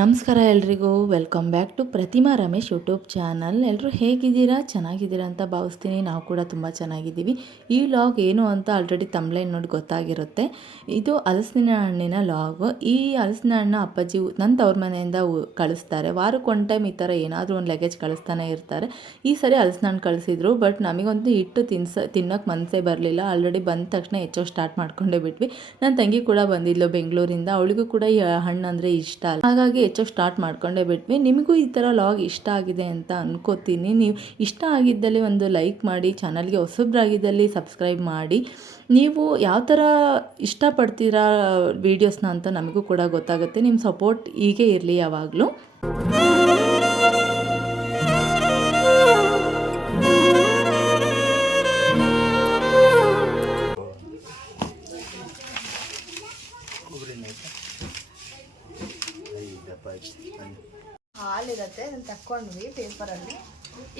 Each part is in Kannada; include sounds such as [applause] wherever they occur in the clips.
ನಮಸ್ಕಾರ ಎಲ್ರಿಗೂ. Welcome back to Pratima Ramesh YouTube channel ಎಲ್ಲರೂ ಹೇಗಿದ್ದೀರಾ? ಚೆನ್ನಾಗಿದ್ದೀರಾ ಅಂತ ಭಾವಿಸ್ತೀನಿ. ನಾವು ಕೂಡ ತುಂಬ ಚೆನ್ನಾಗಿದ್ದೀವಿ. ಈ ಲಾಗ್ ಏನು ಅಂತ ಆಲ್ರೆಡಿ ತಮ್ಲೈನ್ ನೋಡಿ ಗೊತ್ತಾಗಿರುತ್ತೆ. ಇದು ಹಲಸಿನ ಹಣ್ಣಿನ ಲಾಗ್ ಈ ಹಲಸಿನ ಹಣ್ಣು ಅಪ್ಪಾಜಿ ನನ್ನ ತವ್ರ ಮನೆಯಿಂದ ಕಳಿಸ್ತಾರೆ. ವಾರಕ್ಕೆ ಒನ್ ಟೈಮ್ ಈ ಥರ ಏನಾದರೂ ಒಂದು ಲಗೇಜ್ ಕಳಿಸ್ತಾನೆ ಇರ್ತಾರೆ. ಈ ಸರಿ ಹಲಸಿನ ಹಣ್ಣು ಕಳಿಸಿದ್ರು ಬಟ್ ನಮಗಂತೂ ಹಿಟ್ಟು ತಿನ್ಸ ತಿನ್ನೋಕೆ ಮನಸ್ಸೇ ಬರಲಿಲ್ಲ. ಆಲ್ರೆಡಿ ಬಂದ ತಕ್ಷಣ ಹೆಚ್ಚೋ ಸ್ಟಾರ್ಟ್ ಮಾಡ್ಕೊಂಡೇ ಬಿಟ್ವಿ. ನನ್ನ ತಂಗಿ ಕೂಡ ಬಂದಿದ್ಲು ಬೆಂಗಳೂರಿಂದ. ಅವಳಿಗೂ ಕೂಡ ಈ ಹಣ್ಣು ಅಂದರೆ ಇಷ್ಟ ಹಾಗಾಗಿ ಹೆಚ್ಚು ಸ್ಟಾರ್ಟ್ ಮಾಡ್ಕೊಂಡೇ ಬಿಟ್ವಿ. ನಿಮಗೂ ಈ ಥರ ಲಾಗ್ ಇಷ್ಟ ಆಗಿದೆ ಅಂತ ಅಂದ್ಕೋತೀನಿ ನೀವು ಇಷ್ಟ ಆಗಿದ್ದಲ್ಲಿ ಒಂದು ಲೈಕ್ ಮಾಡಿ, ಚಾನಲ್ಗೆ ಹೊಸಬ್ರಾಗಿದ್ದಲ್ಲಿ ಸಬ್ಸ್ಕ್ರೈಬ್ ಮಾಡಿ. ನೀವು ಯಾವ ಥರ ಇಷ್ಟಪಡ್ತೀರಾ ವೀಡಿಯೋಸ್ನ ಅಂತ ನಮಗೂ ಕೂಡ ಗೊತ್ತಾಗುತ್ತೆ. ನಿಮ್ಮ ಸಪೋರ್ಟ್ ಹೀಗೆ ಇರಲಿ ಯಾವಾಗಲೂ. ಹಾಲಿರುತ್ತೆ ಅದನ್ನ ತಕ್ಕೊಂಡ್ವಿ ಪೇಪರಲ್ಲಿ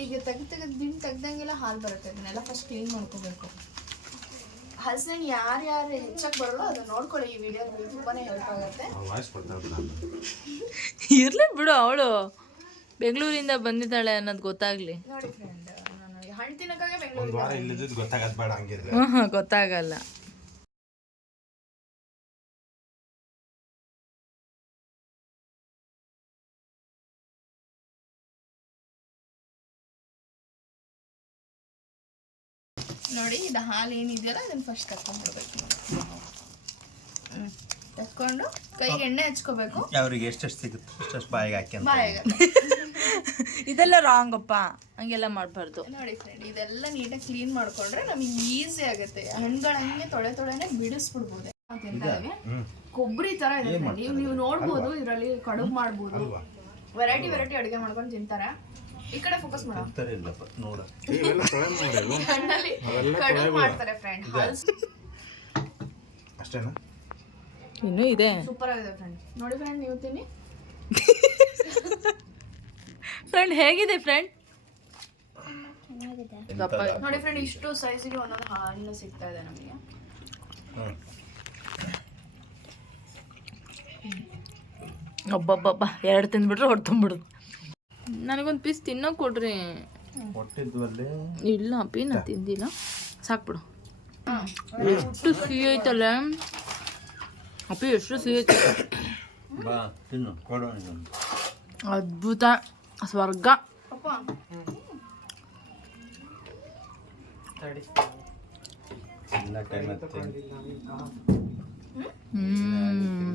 ಈಗ ತೆಗ್ದು ತೆಗೆದು ದಿನ ತೆಗ್ದಂಗೆಲ್ಲ ಹಾಲು ಬರುತ್ತೆ. ಅದನ್ನೆಲ್ಲ ಫಸ್ಟ್ ಕ್ಲೀನ್ ಮಾಡ್ಕೋಬೇಕು. ಹಲಸಿನ ಯಾರ್ಯಾರು ಹೆಚ್ಚಕ್ಕೆ ಬರಲ್ಲ ಅದನ್ನ ನೋಡ್ಕೊಳ್ಳಿ ಈ ವಿಡಿಯೋದಲ್ಲಿ ತುಂಬಾನೇ ಹೆಲ್ಪ್ ಆಗುತ್ತೆ. ಇರ್ಲಿ ಬಿಡು ಅವಳು. ಬೆಂಗಳೂರಿಂದ ಬಂದಿದ್ದಾಳೆ ಅನ್ನೋದು ಗೊತ್ತಾಗ್ಲಿ. ನೋಡಿ ಫ್ರೆಂಡ್ ನಾನು ಹಣ್ಣು ತಿನ್ನಕ್ಕಾಗೆ ಒಂದ್ ಬೆಂಗಳೂರಿಗೆ ನೋಡಿ ಇದು ಹಾಲು ಏನಿದೆಯಲ್ಲ ಅದನ್ನ ಫಸ್ಟ್ ತಕ್ಕೊಂಡ್ಬಿಡ್ಬೇಕು ಹ್ಮ್. ತಕ್ಕೊಂಡು ಕೈಗೆ ಎಣ್ಣೆ ಹಚ್ಕೋಬೇಕು. ಅವ್ರಿಗೆ ಎಷ್ಟೆಷ್ಟು ಸಿಗುತ್ತೆ ಎಷ್ಟು ಬಾಯಿಗೆ ಹಾಕಿ ಬಾಯಿಗೆ. [laughs] ಇದೆಲ್ಲ ರಾಂಗ್ ಅಪ್ಪ. ಹಂಗೆಲ್ಲ ಮಾಡಬಾರ್ದು. ನೋಡಿ ಫ್ರೆಂಡ್ ಇದೆಲ್ಲ ನೀಟಾಗಿ ಕ್ಲೀನ್ ಮಾಡ್ಕೊಂಡ್ರೆ ನಮಗೆ ಈಸಿ ಆಗುತ್ತೆ. ಹಣ್ಣುಗಳ ಹಂಗೆ ತೊಳೆ ತೊಳೆನೆ ಬಿಡಿಸ್ಬಿಡ್ಬೋದು. ಕೊಬ್ಬರಿ ತರ ಇದೆ ನೀವು ನೀವು ನೋಡ್ಬೋದು ಇದರಲ್ಲಿ ಕಡುಬು ಮಾಡ್ಬೋದು. ವೆರೈಟಿ ವೆರೈಟಿ ಅಡುಗೆ ಮಾಡ್ಕೊಂಡು ತಿಂತಾರೆ. ಈ ಕಡೆ ಫೋಕಸ್ ಮಾಡೋ. ಅಂತಾರೆ ಇಲ್ಲಪ್ಪ ನೋಡ. ಹಣ್ಣಲ್ಲಿ ಕಡುಬು ಮಾಡ್ತಾರೆ ಫ್ರೆಂಡ್ ಅಷ್ಟೇನಾ? ಇನ್ನೂ ಇದೆ. ಸೂಪರ್ ಆಗಿದೆ ಫ್ರೆಂಡ್ ನೋಡಿ ಫ್ರೆಂಡ್ ನೀವು ತಿನ್ನಿ. ಫ್ರೆಂಡ್ ಹೇಗಿದೆ ಫ್ರೆಂಡ್ ನೋಡಿ ಫ್ರೆಂಡ್ ಇಷ್ಟು ಸೈಜಿಗೆ ಒಂದೊಂದು ಹಣ್ಣು ಸಿಗ್ತಾ ಇದೆ ನಮಗೆ. ಹ್ಮ್. ಒಬ್ಬೊಬ್ಬಬ್ಬ ಎರಡು ತಿಂದ್ಬಿಟ್ರೆ ಹೊಟ್ಟೆ ತುಂಬಿಡುದು ನನಗೊಂದು ಪೀಸ್ ತಿನ್ನೋಕೆ ಕೊಡ್ರಿ. ಇಲ್ಲ ಅಪ್ಪಿ ನಾನು ತಿಂದಿಲ್ಲ ಸಾಕ್ಬಿಡು ಎಷ್ಟು ಸಿಹಿ ಐತಲ್ಲ? ಅಪ್ಪಿ ಎಷ್ಟು ಸಿಹಿ ಐತೆ? ಬಾ ತಿನ್ನು. ಕೊಡೋಣ ಅದ್ಭುತ. ಸ್ವರ್ಗ. ಹ್ಮ್.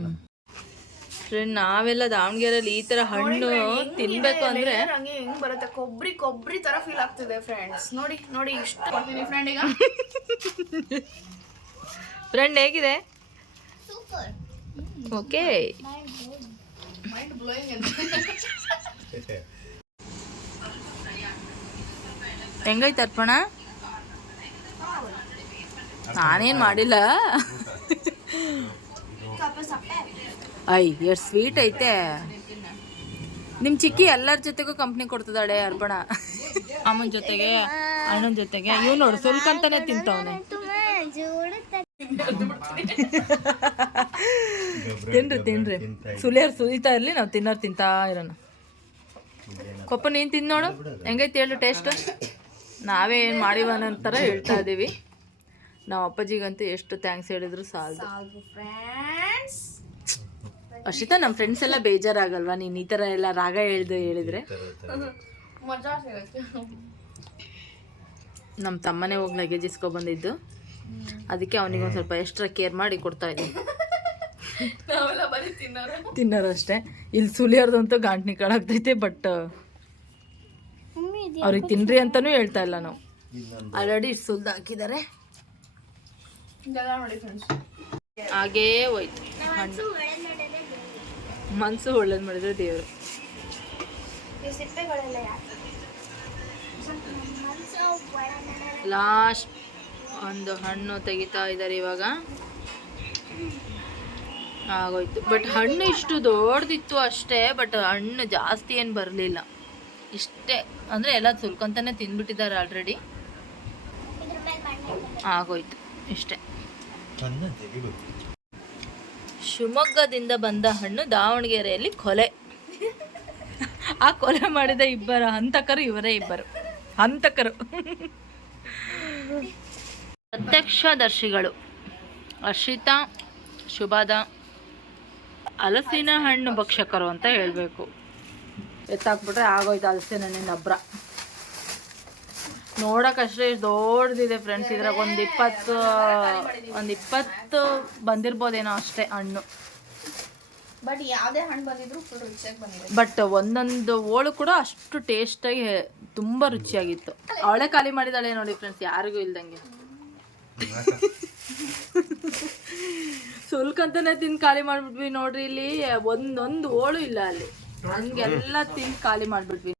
ಫ್ರೆಂಡ್ ನಾವೆಲ್ಲ ದಾವಣಗೆರೆಯಲ್ಲಿ ಈ ತರ ಹಣ್ಣು ತಿನ್ಬೇಕು ಅಂದ್ರೆ ಹಂಗೆ ಹೆಂಗ್ ಬರುತ್ತೆ. ಕೊಬ್ಬರಿ ಕೊಬ್ಬರಿ ತರ ಫೀಲ್ ಆಗ್ತಿದೆ ಫ್ರೆಂಡ್ಸ್ ನೋಡಿ ನೋಡಿ ಇಷ್ಟು ಕೊಡ್ತೀನಿ ಫ್ರೆಂಡ್ ಈಗ. ಫ್ರೆಂಡ್ ಹೇಗಿದೆ? ಓಕೆ ಮೈಂಡ್ ಬ್ಲೋಯಿಂಗ್ ಹೆಂಗೈತೆ ಅರ್ಪಣ? ನಾನೇನು ಮಾಡಿಲ್ಲ. ಐ ಎಷ್ಟು ಸ್ವೀಟ್ ಐತೆ. ನಿಮ್ಮ ಚಿಕ್ಕಿ ಎಲ್ಲರ ಜೊತೆಗೂ ಕಂಪ್ನಿ ಕೊಡ್ತದಾಳೆ ಅರ್ಪಣ? ಅಮ್ಮನ ಜೊತೆಗೆ ಅಣ್ಣನ ಜೊತೆಗೆ. ಇವ್ ನೋಡು ಸುಲ್ಕಂತಾನೆ ತಿಂತವನೆ. ತಿನ್ರಿ ತಿನ್ರಿ. ಸುಲಿಯರ್ ಸುಲಿತಾ ಇರ್ಲಿ ನಾವು ತಿನ್ನೋರು ತಿಂತಾ ಇರೋಣ. ಕೊಪ್ಪ ನೀನು ತಿಂದು ನೋಡು. ಹೆಂಗೈತೆ ಹೇಳು ಟೇಸ್ಟ್ ನಾವೇ ಏನು ಮಾಡಿವ ಥರ ಹೇಳ್ತಾ ಇದ್ದೀವಿ ನಾವು ಅಪ್ಪಾಜಿಗಂತೂ ಎಷ್ಟು ಥ್ಯಾಂಕ್ಸ್ ಹೇಳಿದ್ರು ಸಾಲದು. ಅರ್ಷಿತಾ ನಮ್ಮ ಫ್ರೆಂಡ್ಸ್ ಎಲ್ಲ ಬೇಜಾರಾಗಲ್ವಾ? ನೀನು ಈ ಥರ ಎಲ್ಲ ರಾಗ ಹೇಳ್ದು ಹೇಳಿದ್ರೆ? ಮಜಾ ಸಿಗುತ್ತೆ. ನಮ್ಮ ತಮ್ಮನೇ ಹೋಗಿ ಲಗೇಜ್ ಇಸ್ಕೊಬಂದಿದ್ದು ಅದಕ್ಕೆ ಅವನಿಗೆ ಒಂದು ಸ್ವಲ್ಪ ಎಕ್ಸ್ಟ್ರಾ ಕೇರ್ ಮಾಡಿ ಕೊಡ್ತಾ ಇದ್ದೀನಿ. ನಾವೆಲ್ಲ ಬರೀ ತಿನ್ನೋರು. ತಿನ್ನೋರು ಅಷ್ಟೇ. ಇಲ್ಲಿ ಸುಲಿಯೋರ್ದಂತೂ ಗಾಂಟ್ನಿ ಕಾಳಾಗ್ತೈತೆ ಬಟ್ ಅವ್ರಿಗೆ ತಿನ್ರಿ ಅಂತಾನೂ ಹೇಳ್ತಾ ಇಲ್ಲ ನಾವು. ಆಲ್ರೆಡಿ ಇಷ್ಟು ಸುಲ್ದು ಹಾಕಿದ್ದಾರೆ ಇದೆಲ್ಲ ನೋಡಿ ಫ್ರೆಂಡ್ಸ್ ಹಾಗೇ ಹೋಯ್ತು. ಹಣ್ಣು. ಮನಸ್ಸು ಒಳ್ಳೇದು ಮಾಡಿದ್ರೆ ದೇವರು. ಲಾಸ್ಟ್ ಒಂದು ಹಣ್ಣು ತೆಗಿತಾ ಇದ್ದಾರೆ ಇವಾಗ. ಆಗೋಯ್ತು. ಬಟ್ ಹಣ್ಣು ಇಷ್ಟು ದೊಡ್ಡದಿತ್ತು ಅಷ್ಟೇ ಬಟ್ ಹಣ್ಣು ಜಾಸ್ತಿ ಏನು ಬರಲಿಲ್ಲ. ಇಷ್ಟೇ. ಅಂದರೆ ಎಲ್ಲ ಸುಲ್ಕೊಂತಾನೆ ತಿಂದ್ಬಿಟ್ಟಿದ್ದಾರೆ ಆಲ್ರೆಡಿ ಆಗೋಯ್ತು. ಇಷ್ಟೇ. ಶಿವಮೊಗ್ಗದಿಂದ ಬಂದ ಹಣ್ಣು ದಾವಣಗೆರೆಯಲ್ಲಿ ಕೊಲೆ. ಆ ಕೊಲೆ ಮಾಡಿದ ಇಬ್ಬರ ಹಂತಕರು ಇವರೇ ಇಬ್ಬರು. ಹಂತಕರು. ಪ್ರತ್ಯಕ್ಷದರ್ಶಿಗಳು ಹರ್ಷಿತಾ, ಶುಭದ ಹಲಸಿನ ಹಣ್ಣು ಭಕ್ಷಕರು ಅಂತ ಹೇಳಬೇಕು. ಎತ್ತಾಕ್ಬಿಟ್ರೆ ಆಗೋಯ್ತು ಹಲಸಿನ ಹಣ್ಣಿನ ಹಬ್ರ ನೋಡೋಕಷ್ಟೇ ಎಷ್ಟು ದೊಡ್ಡದಿದೆ ಫ್ರೆಂಡ್ಸ್ ಇದ್ರಾಗ ಒಂದು ಇಪ್ಪತ್ತು ಒಂದು ಇಪ್ಪತ್ತು ಬಂದಿರ್ಬೋದೇನೋ ಅಷ್ಟೇ ಹಣ್ಣು. ಬಟ್ ಯಾವುದೇ ಹಣ್ಣು ಬಂದಿದ್ರು ಫುಲ್ ರುಚಿಯಾಗಿ ಬಂದಿದೆ ಬಟ್ ಒಂದೊಂದು ಓಳು ಕೂಡ ಅಷ್ಟು ಟೇಸ್ಟಾಗಿ ತುಂಬ ರುಚಿಯಾಗಿತ್ತು. ಅವಳೆ ಖಾಲಿ ಮಾಡಿದಾಳೆ ನೋಡಿ ಫ್ರೆಂಡ್ಸ್ ಯಾರಿಗೂ ಇಲ್ದಂಗೆ. ಸುಲ್ಕಂತಾನೆ ತಿಂದು ಖಾಲಿ ಮಾಡ್ಬಿಟ್ವಿ ನೋಡ್ರಿ ಇಲ್ಲಿ. ಒಂದೊಂದು ಓಳು ಇಲ್ಲ ಅಲ್ಲಿ. ಹಂಗೆಲ್ಲ ತಿಂದು ಖಾಲಿ ಮಾಡ್ಬಿಟ್ವಿ.